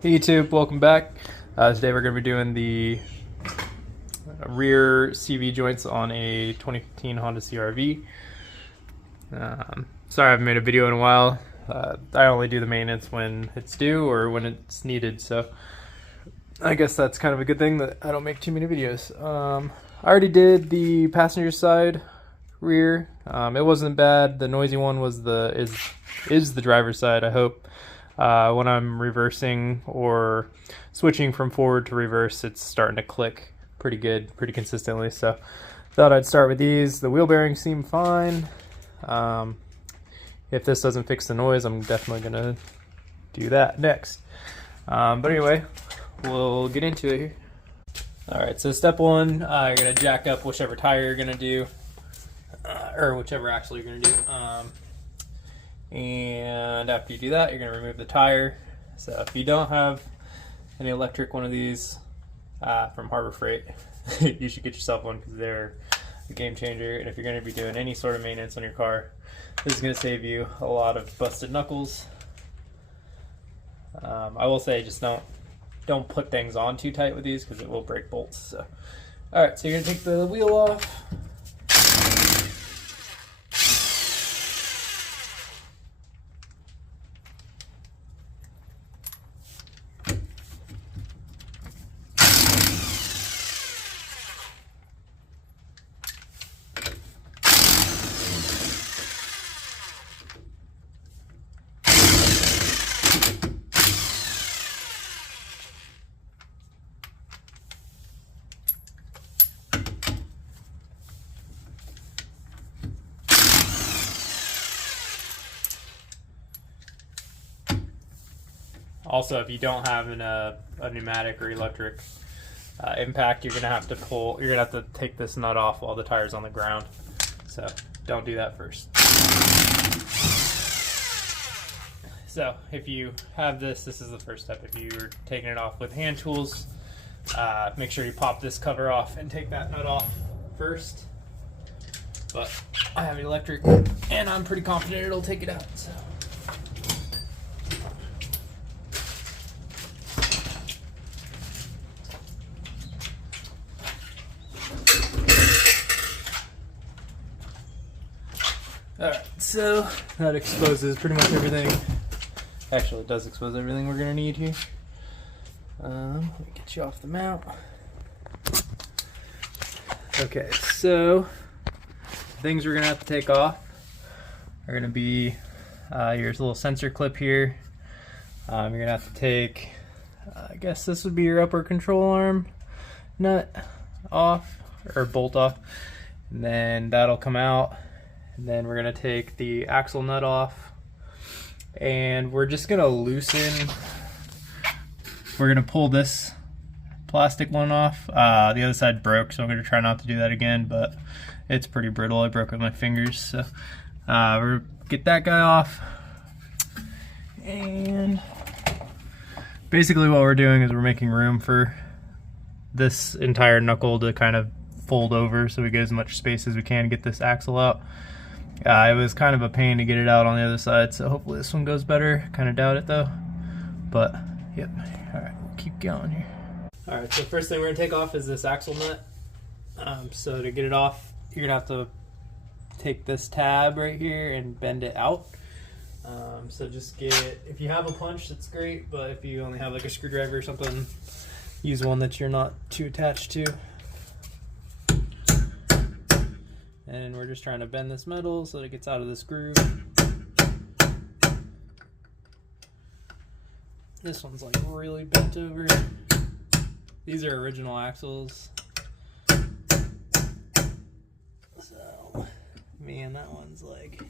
Hey YouTube, welcome back. Today we're going to be doing the rear CV joints on a 2015 Honda CRV. Sorry I haven't made a video in a while. I only do the maintenance when it's due or when it's needed, so I guess that's kind of a good thing that I don't make too many videos. I already did the passenger side rear. It wasn't bad. The noisy one was is the driver's side, I hope. When I'm reversing or switching from forward to reverse, it's starting to click pretty good, pretty consistently. So thought I'd start with these. The wheel bearings seem fine. If this doesn't fix the noise, I'm definitely gonna do that next. But anyway, we'll get into it here. All right, so step one, you're gonna jack up whichever tire you're gonna do, or whichever axle you're gonna do. And after you do that, you're going to remove the tire. So if you don't have any electric one of these from Harbor Freight, you should get yourself one because they're a game changer. And if you're going to be doing any sort of maintenance on your car, this is going to save you a lot of busted knuckles. I will say just don't put things on too tight with these because it will break bolts. So, all right, so you're going to take the wheel off. Also, if you don't have a pneumatic or electric impact, you're gonna have to take this nut off while the tire's on the ground. So don't do that first. So if you have this is the first step. If you're taking it off with hand tools, make sure you pop this cover off and take that nut off first. But I have electric and I'm pretty confident it'll take it out. So. Alright, so that exposes pretty much everything. Actually, it does expose everything we're going to need here. Let me get you off the mount. Okay, so things we're going to have to take off are going to be your little sensor clip here. You're going to have to take, I guess this would be your upper control arm nut off, or bolt off, and then that'll come out. And then we're going to take the axle nut off and we're just going to loosen. We're going to pull this plastic one off. The other side broke, so I'm going to try not to do that again, but it's pretty brittle. I broke it with my fingers. So we're get that guy off. And basically what we're doing is we're making room for this entire knuckle to kind of fold over so we get as much space as we can to get this axle out. It was kind of a pain to get it out on the other side, so hopefully this one goes better. Kind of doubt it though, but yep. All right, we'll keep going here. All right, so first thing we're gonna take off is this axle nut. So to get it off, you're gonna have to take this tab right here and bend it out. So just if you have a punch, that's great, but if you only have like a screwdriver or something, use one that you're not too attached to. And we're just trying to bend this metal so that it gets out of this groove. This one's like really bent over. These are original axles. So, man, that one's like...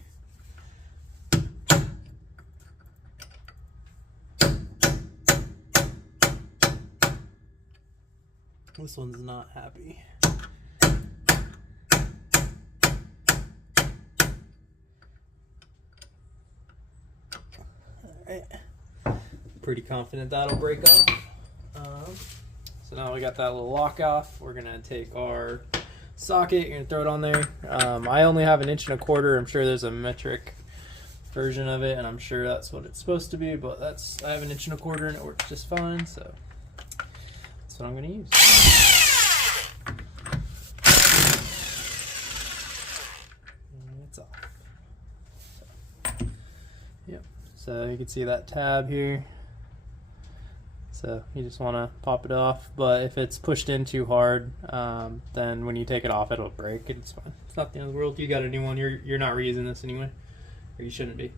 This one's not happy. Pretty confident that'll break off. So now we got that little lock off. We're gonna take our socket, you're gonna throw it on there. I only have 1.25 inches. I'm sure there's a metric version of it, and I'm sure that's what it's supposed to be, but I have an 1 1/4 and it works just fine, so that's what I'm gonna use. And it's off. Yep, so you can see that tab here. So you just want to pop it off, but if it's pushed in too hard, then when you take it off, it'll break. It's fine. It's not the end of the world. You got a new one. You're not reusing this anyway, or you shouldn't be.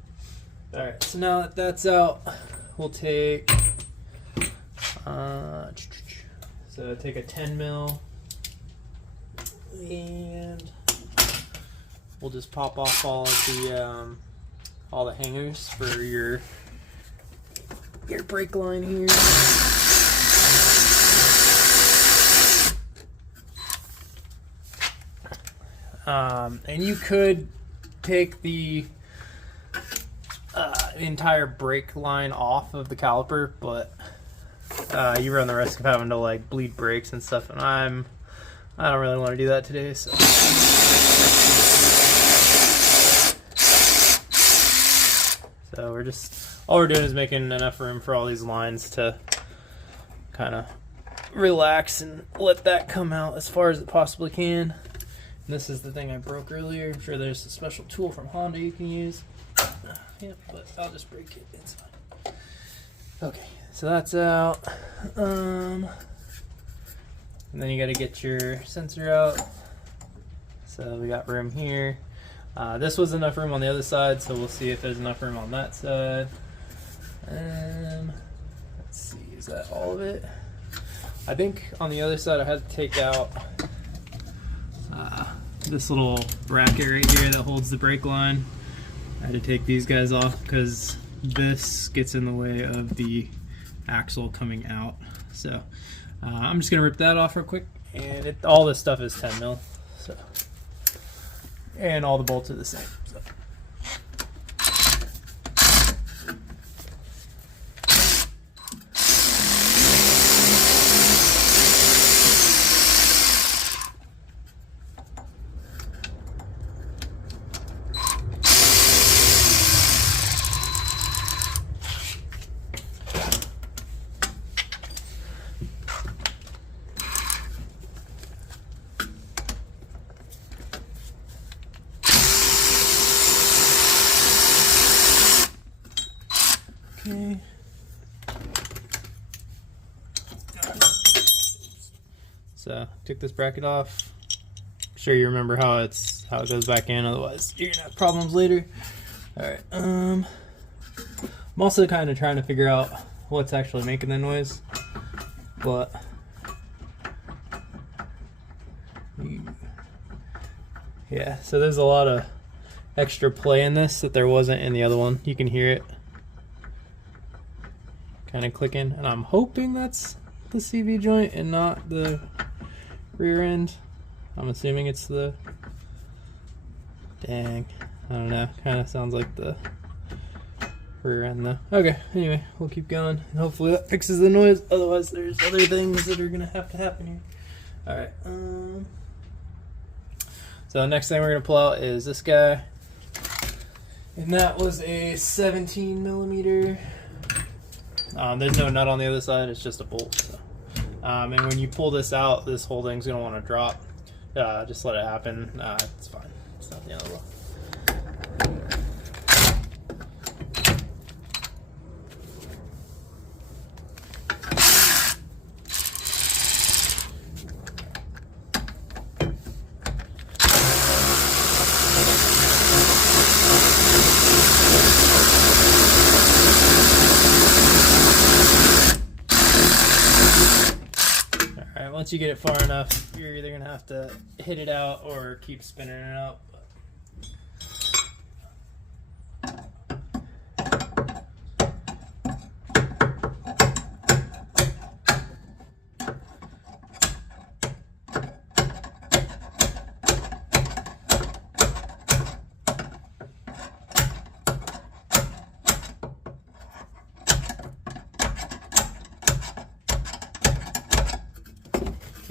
All right. So now that that's out, we'll take take a 10 mil, and we'll just pop off all the hangers for your brake line here. And you could take the entire brake line off of the caliper, but you run the risk of having to like bleed brakes and stuff, and I don't really want to do that today, so. So all we're doing is making enough room for all these lines to kind of relax and let that come out as far as it possibly can. And this is the thing I broke earlier. I'm sure there's a special tool from Honda you can use. Yeah, but I'll just break it. It's fine. Okay, so that's out. And then you got to get your sensor out. So we got room here. This was enough room on the other side, so we'll see if there's enough room on that side. Let's see, is that all of it? I think on the other side I had to take out this little bracket right here that holds the brake line. I had to take these guys off because this gets in the way of the axle coming out. So I'm just gonna rip that off real quick, and all this stuff is 10 mil. So, and all the bolts are the same. So. Okay. So took this bracket off. I'm sure you remember how it goes back in, otherwise you're gonna have problems later. Alright, I'm also kind of trying to figure out what's actually making the noise, but yeah, so there's a lot of extra play in this that there wasn't in the other one. You can hear it kind of clicking, and I'm hoping that's the CV joint and not the rear end. I'm assuming it's the, dang, I don't know, kind of sounds like the rear end though. Okay, anyway, we'll keep going, and hopefully that fixes the noise, otherwise there's other things that are gonna have to happen here. Alright, so the next thing we're gonna pull out is this guy, and that was a 17 millimeter. There's no nut on the other side, it's just a bolt. So. And when you pull this out, this whole thing's going to want to drop. Just let it happen. It's fine. It's not the end of the world. Once you get it far enough, you're either going to have to hit it out or keep spinning it out.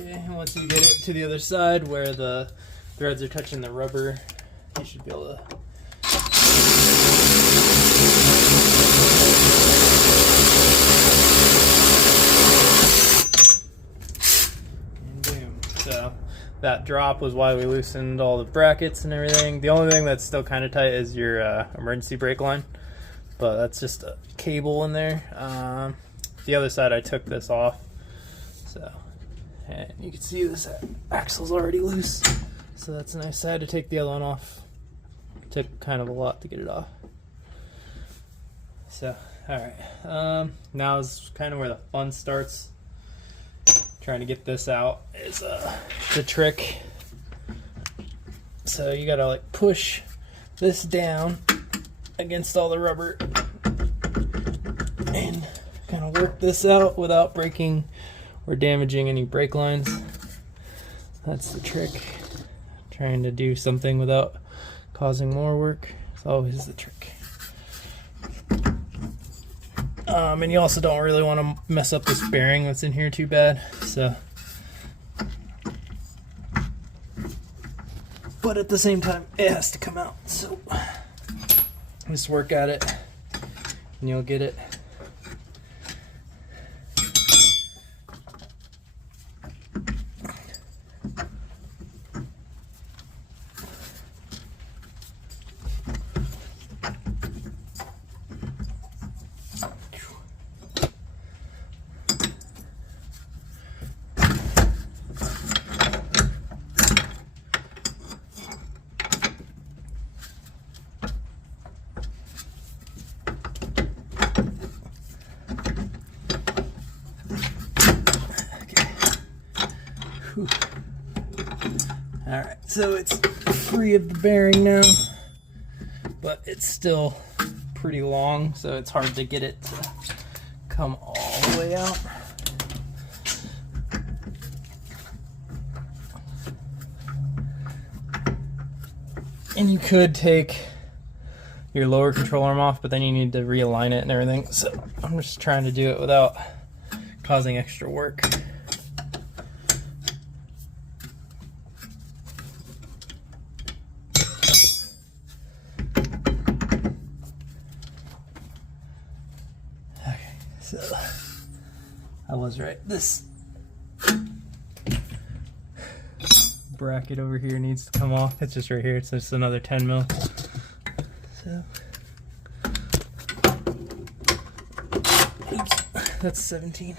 Okay, and once you get it to the other side where the threads are touching the rubber, you should be able to that drop was why we loosened all the brackets and everything. The only thing that's still kind of tight is your emergency brake line, but that's just a cable in there. The other side I took this off, so, and you can see this axle's already loose, so that's nice. I had to take the other one off. It took kind of a lot to get it off. So, alright, now is kind of where the fun starts. Trying to get this out is the trick. So you gotta like push this down against all the rubber and kind of work this out without breaking or damaging any brake lines. That's the trick. Trying to do something without causing more work is always the trick. And you also don't really want to mess up this bearing that's in here too bad, so. But at the same time, it has to come out, so just work at it and you'll get it. Alright, so it's free of the bearing now, but it's still pretty long, so it's hard to get it to come all the way out. And you could take your lower control arm off, but then you need to realign it and everything, so I'm just trying to do it without causing extra work. So, I was right. This bracket over here needs to come off. It's just right here. It's just another 10 mil. So, oops, that's 17.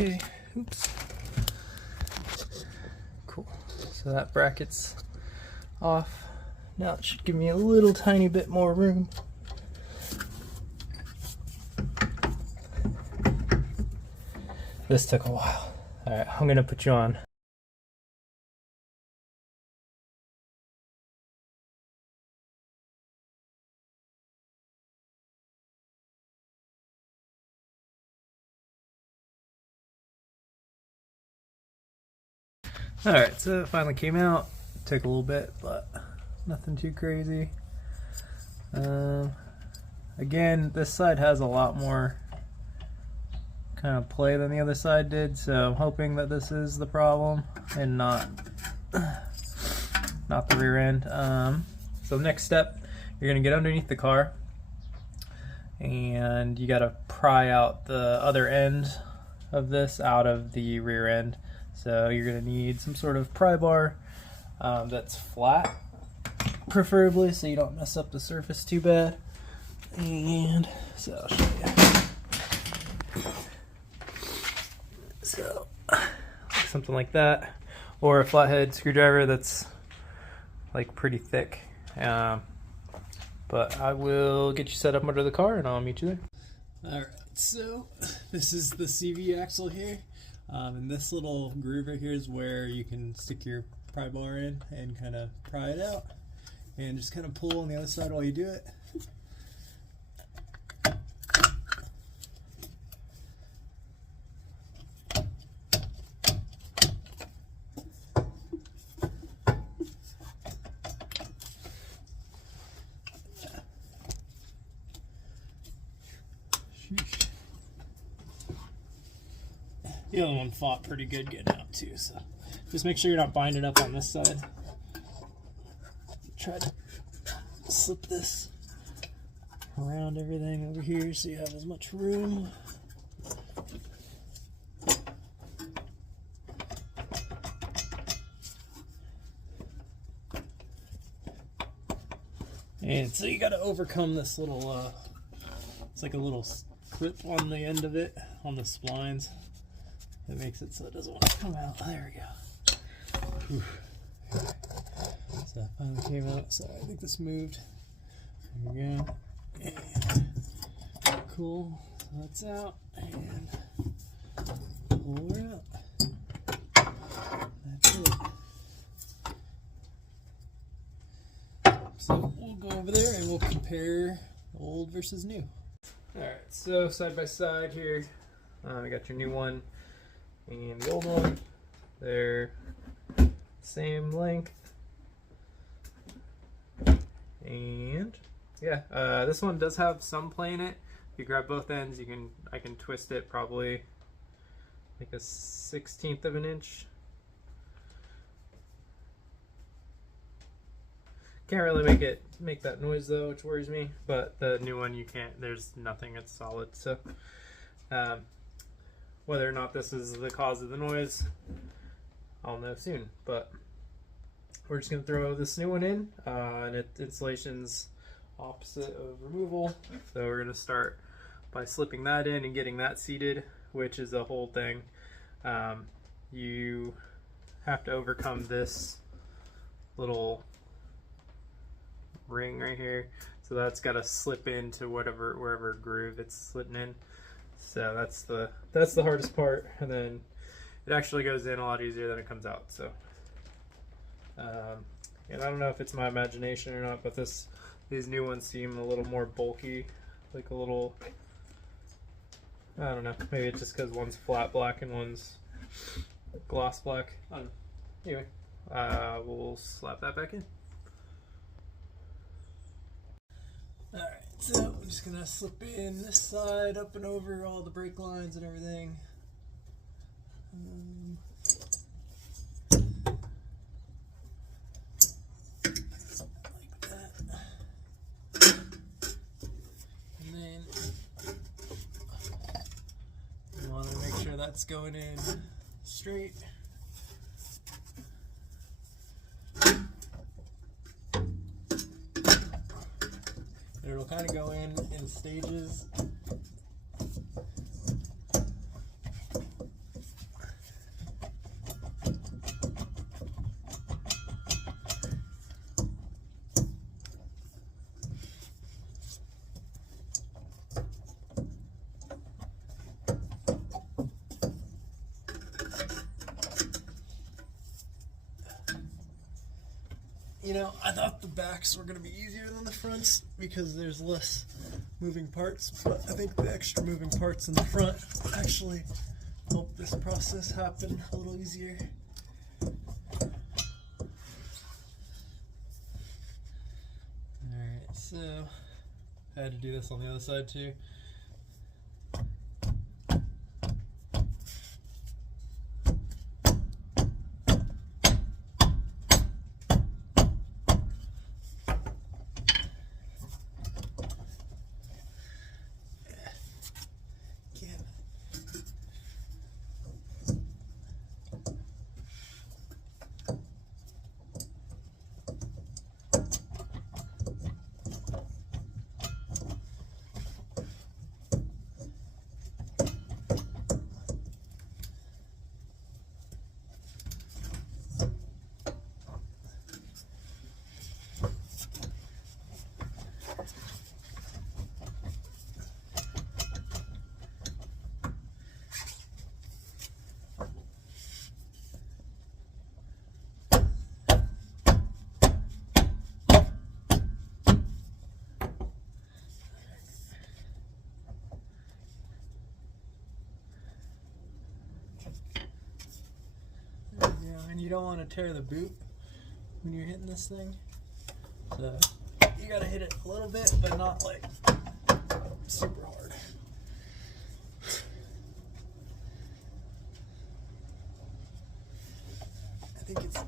Okay, oops. Cool. So that bracket's off. Now it should give me a little tiny bit more room. This took a while. Alright, I'm gonna put you on. Alright, so it finally came out. Took a little bit, but nothing too crazy. Again, this side has a lot more kind of play than the other side did, so I'm hoping that this is the problem and not the rear end. So the next step, you're gonna get underneath the car and you gotta pry out the other end of this out of the rear end. So you're gonna need some sort of pry bar that's flat, preferably, so you don't mess up the surface too bad. And so I'll show you. So something like that, or a flathead screwdriver that's like pretty thick. But I will get you set up under the car and I'll meet you there. Alright, so this is the CV axle here. And this little groove right here is where you can stick your pry bar in and kind of pry it out. And just kind of pull on the other side while you do it. The other one fought pretty good getting out too, so just make sure you're not binding up on this side. try to slip this around everything over here so you have as much room. And so you got to overcome this little, it's like a little clip on the end of it, on the splines. That makes it so it doesn't want to come out. There we go. Whew. So that finally came out. Sorry, I think this moved. There we go. And cool. So that's out. And pull her out. That's it. So we'll go over there and we'll compare old versus new. Alright, so side by side here, I got your new one and the old one. They're same length. And yeah, this one does have some play in it. If you grab both ends, I can twist it probably like a 1/16 of an inch. Can't really make that noise though, which worries me. But the new one you can't. There's nothing. It's solid. So whether or not this is the cause of the noise, I'll know soon. But we're just gonna throw this new one in, and installation's opposite of removal. So we're gonna start by slipping that in and getting that seated, which is a whole thing. You have to overcome this little ring right here, so that's got to slip into wherever groove it's slitting in. So that's the hardest part, and then it actually goes in a lot easier than it comes out. So and I don't know if it's my imagination or not, but these new ones seem a little more bulky, like a little, I don't know, maybe it's just because one's flat black and one's gloss black. I don't know. Anyway, we'll slap that back in. Alright, so I'm just gonna slip in this side up and over all the brake lines and everything. Like that. And then you want to make sure that's going in straight. It'll kind of go in stages. You know, I thought the backs were going to be easier than the fronts because there's less moving parts, but I think the extra moving parts in the front actually help this process happen a little easier. Alright, so I had to do this on the other side too. And you don't want to tear the boot when you're hitting this thing, so you gotta hit it a little bit, but not like super hard. I think it's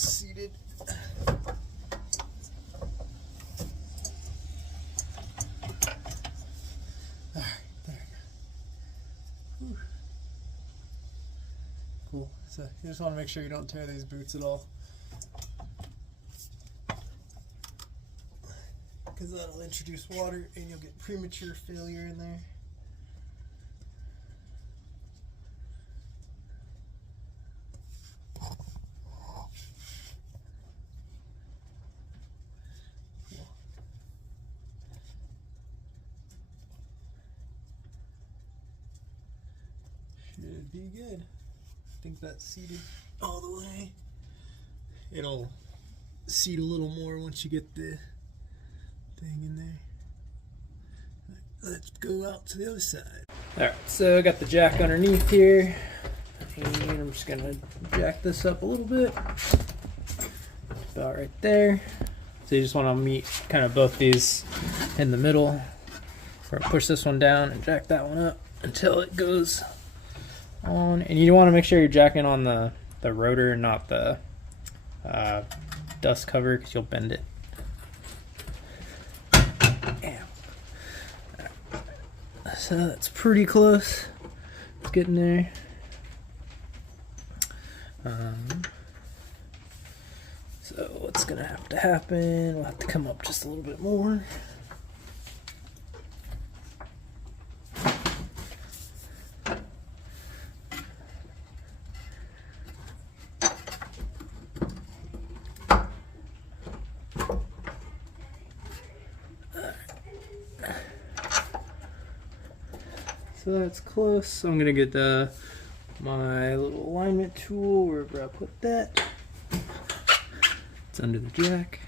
seated. Cool. So you just want to make sure you don't tear these boots at all, because that'll introduce water and you'll get premature failure in there. Should be good. I think that's seated all the way. It'll seat a little more once you get the thing in there. Let's go out to the other side. Alright, so I got the jack underneath here, and I'm just gonna jack this up a little bit. About right there. So you just want to meet kind of both these in the middle. We're gonna push this one down and jack that one up until it goes on. And you want to make sure you're jacking on the rotor, not the dust cover, because you'll bend it. So that's pretty close. It's getting there. So what's gonna have to happen? We'll have to come up just a little bit more. So that's close. So I'm gonna get my little alignment tool, wherever I put that. It's under the jack.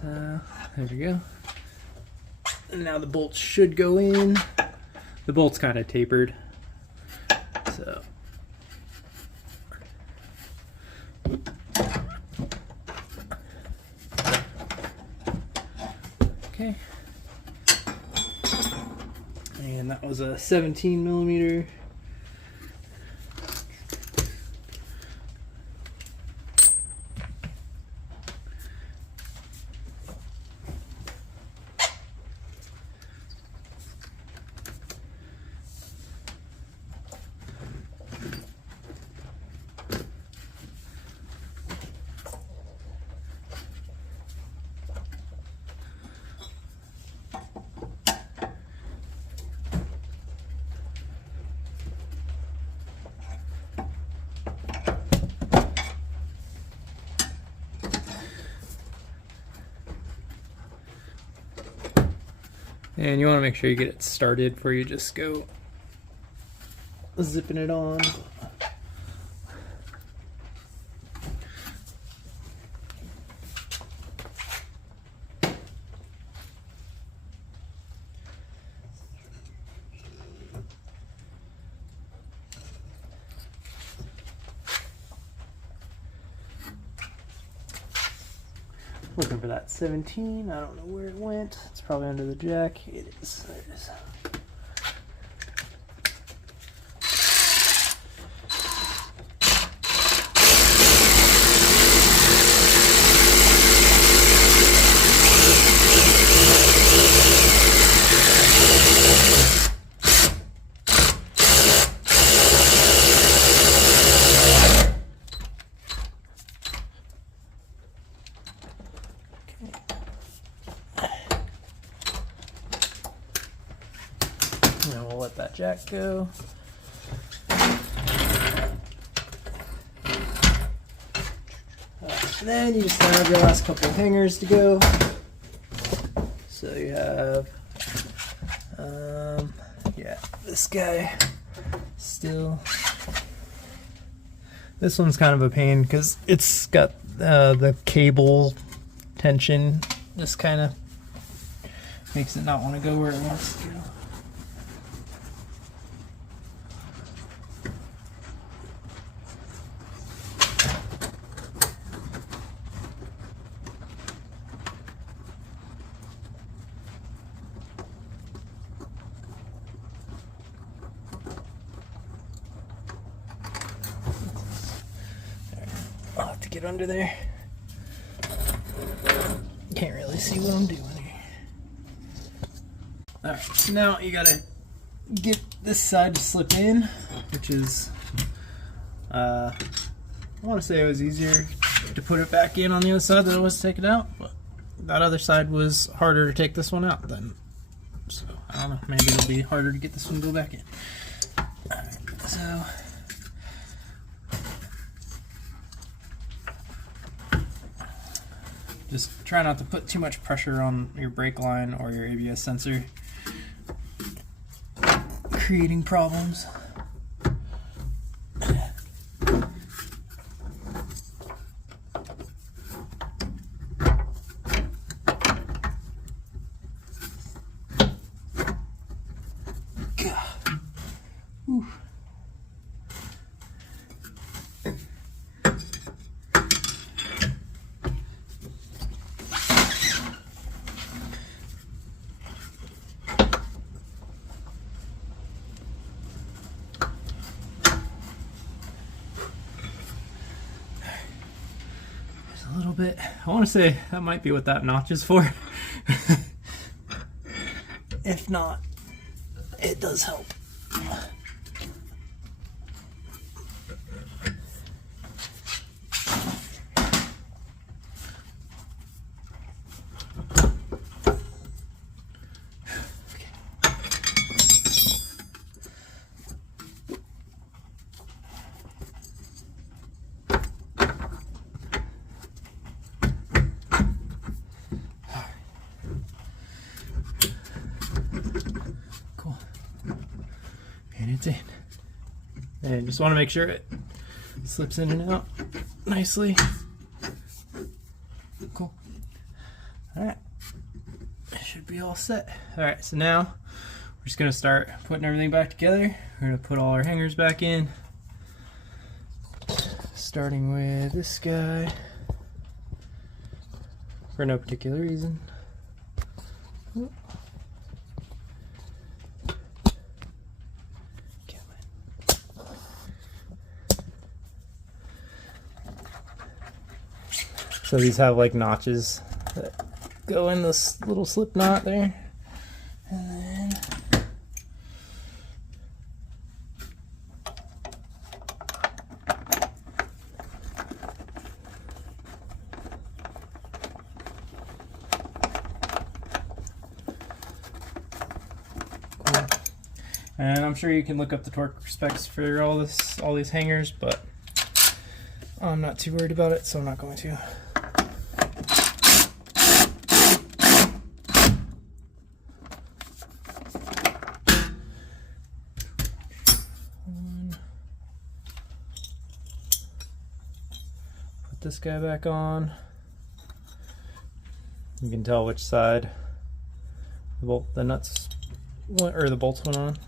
So there we go. And now the bolts should go in. The bolt's kind of tapered, so. Okay. And that was a 17 millimeter. And you want to make sure you get it started before you just go zipping it on. Looking for that 17. I don't know where it went. It's probably under the jack. It is. There it is. And we'll let that jack go. Then you just have your last couple of hangers to go. So you have, yeah, this guy still. This one's kind of a pain because it's got the cable tension. This kind of makes it not want to go where it wants to go. I'll have to get under there. see what I'm doing here. Alright, so now you gotta get this side to slip in, which is, I want to say it was easier to put it back in on the other side than it was to take it out, but that other side was harder to take this one out then. So, I don't know, maybe it'll be harder to get this one to go back in. Alright, so just try not to put too much pressure on your brake line or your ABS sensor, creating problems. A little bit. I want to say that might be what that notch is for. If not, it does help. And it's in. And just want to make sure it slips in and out nicely. Cool. Alright. Should be all set. Alright, so now we're just going to start putting everything back together. We're going to put all our hangers back in. Starting with this guy. For no particular reason. So these have like notches that go in this little slip knot there. And then cool. And I'm sure you can look up the torque specs for all these hangers, but I'm not too worried about it, so I'm not going to. This guy back on. You can tell which side the nuts went, or the bolts went on.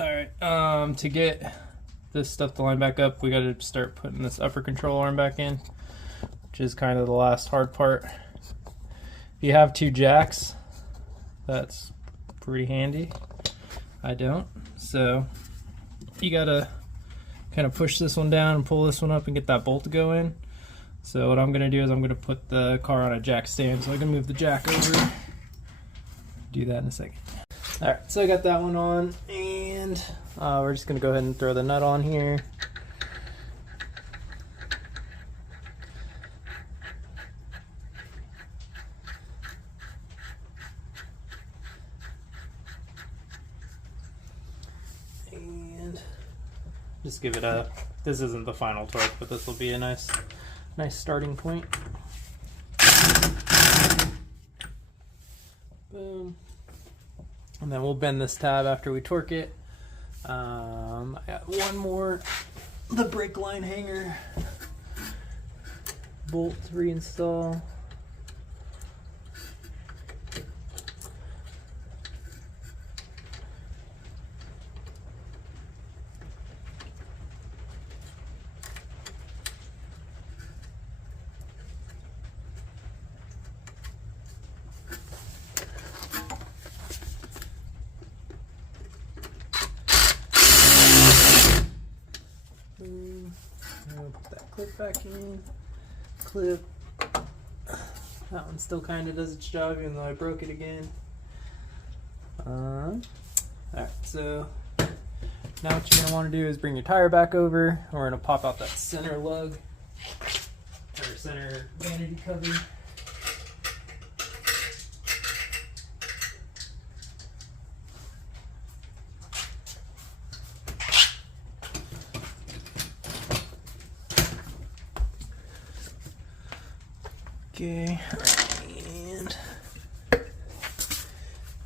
Alright, to get this stuff to line back up, we got to start putting this upper control arm back in, which is kind of the last hard part. If you have two jacks, that's pretty handy. I don't, so you gotta kind of push this one down and pull this one up and get that bolt to go in. So what I'm gonna do is I'm gonna put the car on a jack stand, so I can move the jack over. Do that in a second. Alright, so I got that one on, and we're just going to go ahead and throw the nut on here. And just give it a, this isn't the final torque, but this will be a nice starting point. Boom. And And then we'll bend this tab after we torque it. I got one more, the brake line hanger bolt to reinstall. Put that clip back in. Clip. That one still kind of does its job, even though I broke it again. Alright, so now what you're going to want to do is bring your tire back over. We're going to pop out that center lug, or center vanity cover. Okay, and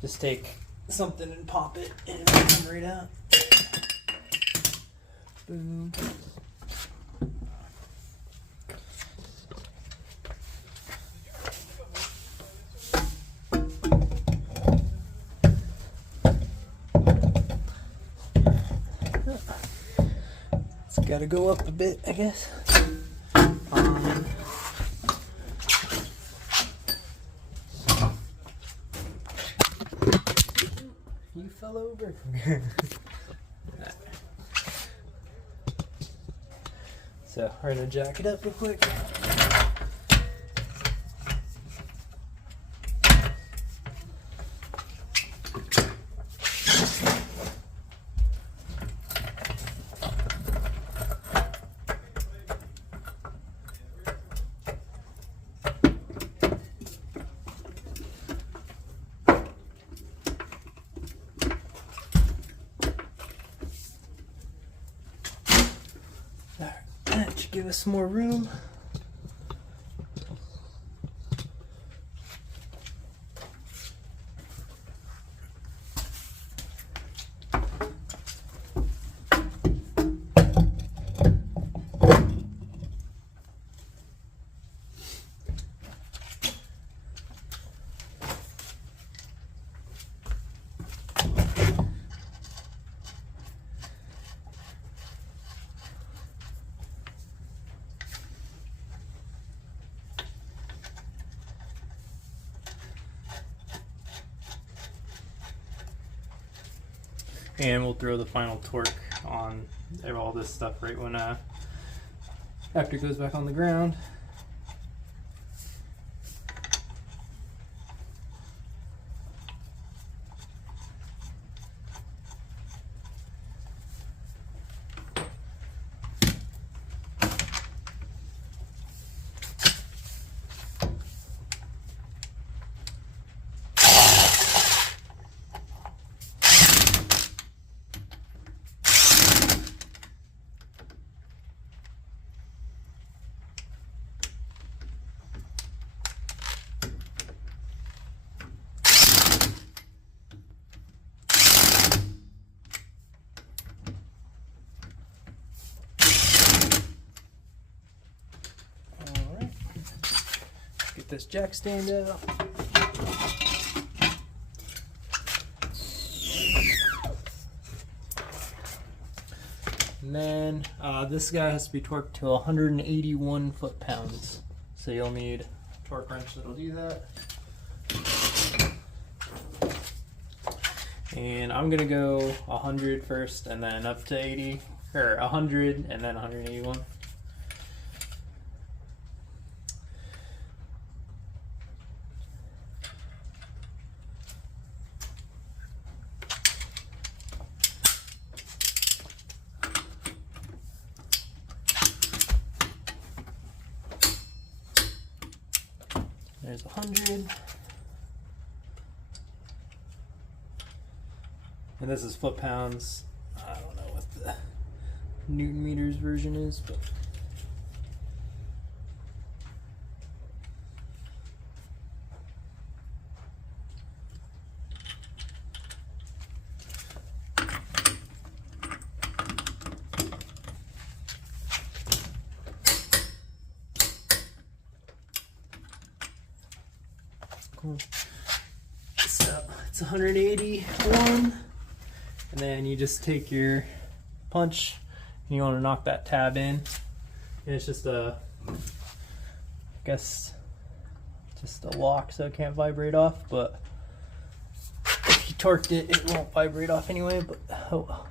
just take something and pop it, and it'll come right out. Boom. It's got to go up a bit, I guess. You fell over. So we're gonna jack it up real quick. That should give us some more room. And we'll throw the final torque on all this stuff right when after it goes back on the ground. Get this jack stand out. And then this guy has to be torqued to 181 foot-pounds. So you'll need a torque wrench that'll do that. And I'm gonna go 100 first and then up to 80, or 100 and then 181. There's 100. And this is foot-pounds. I don't know what the Newton meters version is, but So it's 181, and then you just take your punch and you want to knock that tab in, and it's just a, I guess, just a lock so it can't vibrate off, but if you torqued it, it won't vibrate off anyway, but oh well.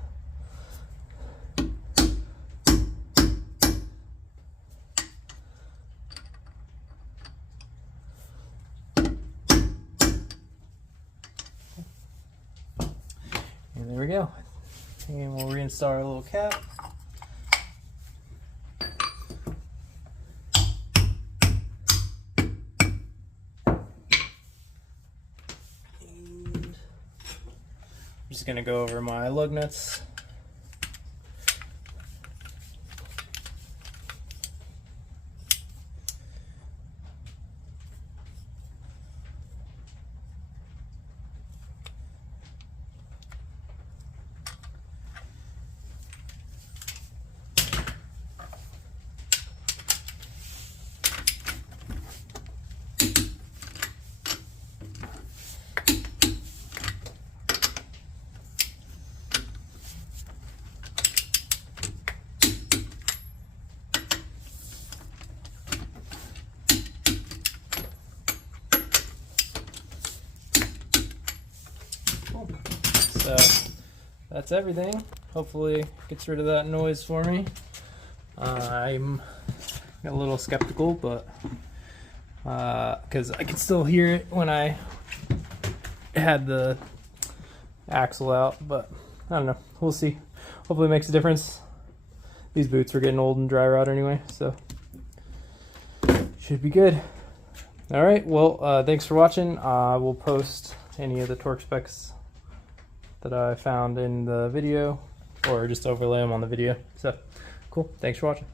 And there we go. And we'll reinstall our little cap. And I'm just gonna go over my lug nuts. So that's everything. Hopefully it gets rid of that noise for me. I'm a little skeptical, but because I can still hear it when I had the axle out, but I don't know. We'll see. Hopefully it makes a difference. These boots are getting old and dry rot anyway, so should be good. All right, well, thanks for watching. We'll post any of the torque specs that I found in the video, or just overlay them on the video. So cool, thanks for watching.